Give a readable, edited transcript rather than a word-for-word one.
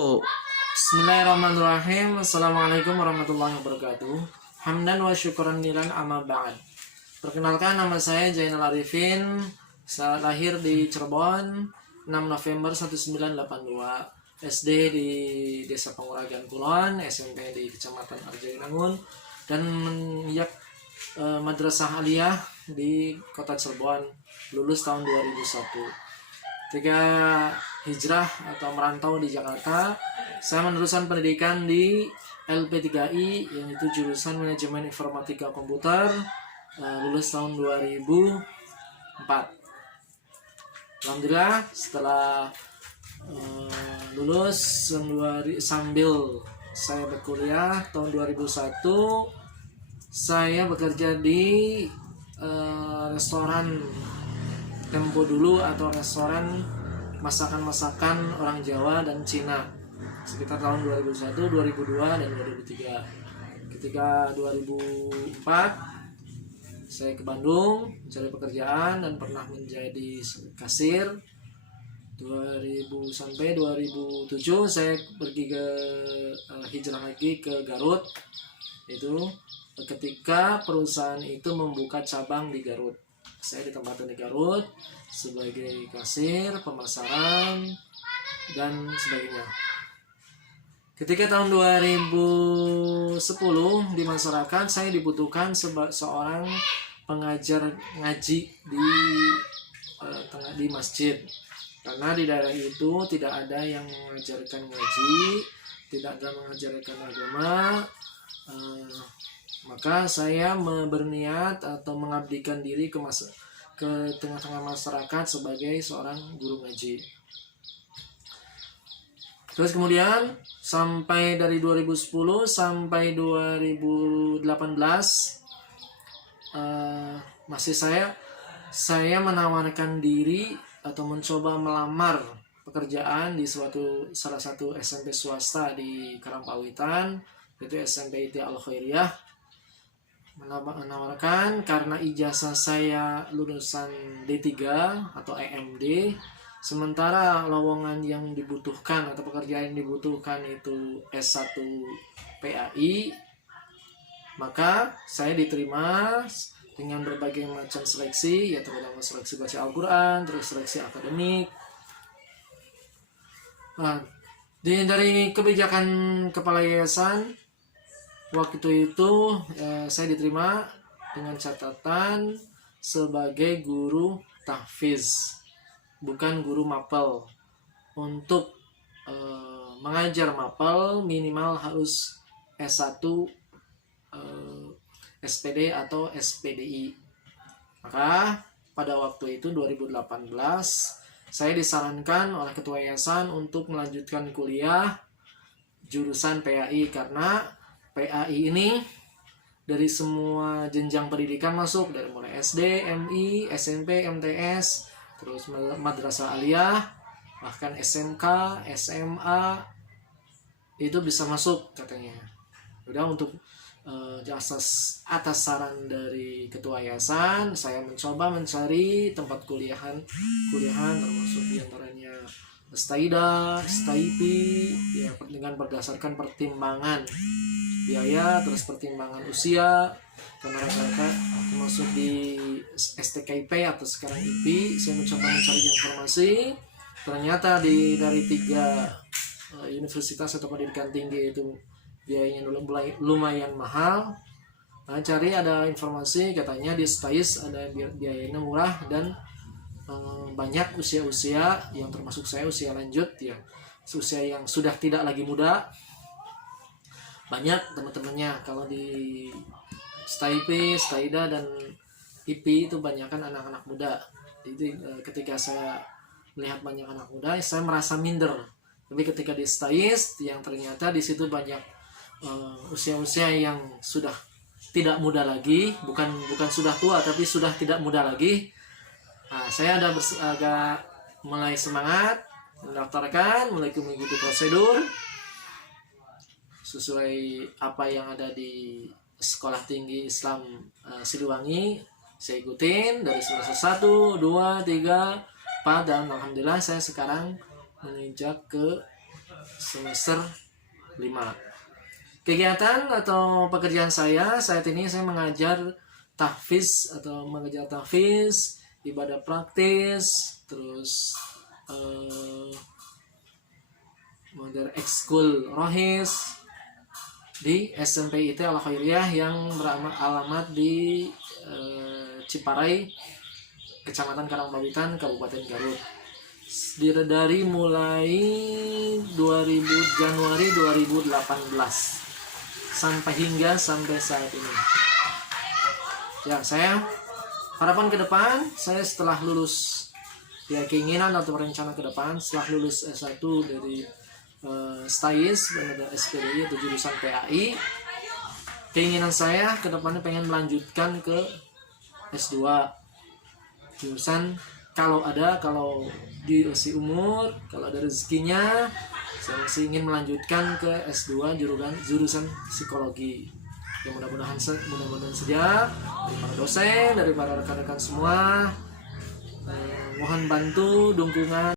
Bismillahirrahmanirrahim. Assalamualaikum warahmatullahi wabarakatuh. Hamdan wa syukuran lillahi amma ba'd. Perkenalkan, nama saya Jainal Arifin. Saya lahir di Cirebon 6 November 1982. SD di Desa Panguragan Kulon, SMP di Kecamatan Arjayinangun, dan menginjak Madrasah Aliyah di Kota Cirebon, lulus tahun 2001. Ketika hijrah atau merantau di Jakarta, saya meneruskan pendidikan di LP3I, yaitu jurusan Manajemen Informatika Komputer, lulus tahun 2004. Alhamdulillah, setelah lulus sambil saya berkuliah tahun 2001, saya bekerja di restoran Tempo dulu, atau restoran masakan-masakan orang Jawa dan Cina, sekitar tahun 2001, 2002, dan 2003. Ketika 2004 saya ke Bandung mencari pekerjaan dan pernah menjadi kasir. 2000 sampai 2007 saya pergi ke hijrah lagi ke Garut, itu ketika perusahaan itu membuka cabang di Garut. Saya ditempatkan di Garut sebagai kasir, pemasaran, dan sebagainya. Ketika tahun 2010 di masyarakat, saya dibutuhkan seorang pengajar ngaji di masjid, karena di daerah itu tidak ada yang mengajarkan ngaji, tidak ada mengajarkan agama. Maka saya berniat atau mengabdikan diri ke tengah-tengah masyarakat sebagai seorang guru ngaji. Terus kemudian sampai dari 2010 sampai 2018 masih saya menawarkan diri atau mencoba melamar pekerjaan di salah satu SMP swasta di Karampawitan, yaitu SMP IT Al Khairiyah. Menawarkan karena ijazah saya lulusan D3 atau EMD, sementara lowongan yang dibutuhkan atau pekerjaan yang dibutuhkan itu S1 PAI, maka saya diterima dengan berbagai macam seleksi, ya terutama seleksi baca Al-Quran, terus seleksi akademik. Dari kebijakan kepala yayasan waktu itu, saya diterima dengan catatan sebagai guru tahfiz, bukan guru mapel. Untuk mengajar mapel minimal harus S1 SPD atau SPDI. Maka pada waktu itu 2018 saya disarankan oleh ketua yayasan untuk melanjutkan kuliah jurusan PAI, karena PAI ini dari semua jenjang pendidikan masuk, dari mulai SD, MI, SMP, MTS, terus Madrasah Aliyah, bahkan SMK, SMA, itu bisa masuk katanya. Udah, untuk atas saran dari ketua yayasan, saya mencoba mencari tempat kuliahan termasuk diantaranya Staida, Staipi, ya, dengan berdasarkan pertimbangan biaya, terus pertimbangan usia, karena rata-rata termasuk di STKIP atau sekarang IP. Saya mencoba mencari informasi, ternyata dari 3 universitas atau pendidikan tinggi itu biayanya lumayan mahal. Cari ada informasi katanya di STAIS ada biayanya murah dan banyak usia-usia yang termasuk saya usia lanjut, ya, usia yang sudah tidak lagi muda. Banyak teman-temannya kalau di STAIP, Staida, dan IP itu banyak kan anak-anak muda. Jadi ketika saya melihat banyak anak muda, saya merasa minder. Tapi ketika di STAIS, yang ternyata di situ banyak usia-usia yang sudah tidak muda lagi, bukan sudah tua tapi sudah tidak muda lagi. Saya agak mulai semangat mendaftarkan, mulai mengikuti prosedur sesuai apa yang ada di Sekolah Tinggi Islam Siliwangi. Saya ikutin dari semester 1, 2, 3, 4, dan alhamdulillah saya sekarang menginjak ke semester 5. Kegiatan atau pekerjaan saya saat ini, saya mengajar tahfiz atau mengajar tahfiz, ibadah praktis, terus mengajar ekskul rohis di SMP IT Al Khairiyah yang beralamat di Ciparai, Kecamatan Karangpawitan, Kabupaten Garut. Dari mulai Januari 2018 sampai saat ini. Ya, saya harapan ke depan, saya setelah lulus, ya keinginan atau rencana ke depan setelah lulus S1 dari STAIS, SPDI atau jurusan PAI, keinginan saya ke depannya pengen melanjutkan ke S2 jurusan, kalau diisi umur, kalau ada rezekinya, saya masih ingin melanjutkan ke S2 jurusan psikologi. Ya mudah-mudahan saja dari para dosen, dari para rekan-rekan semua, mohon bantu dukungan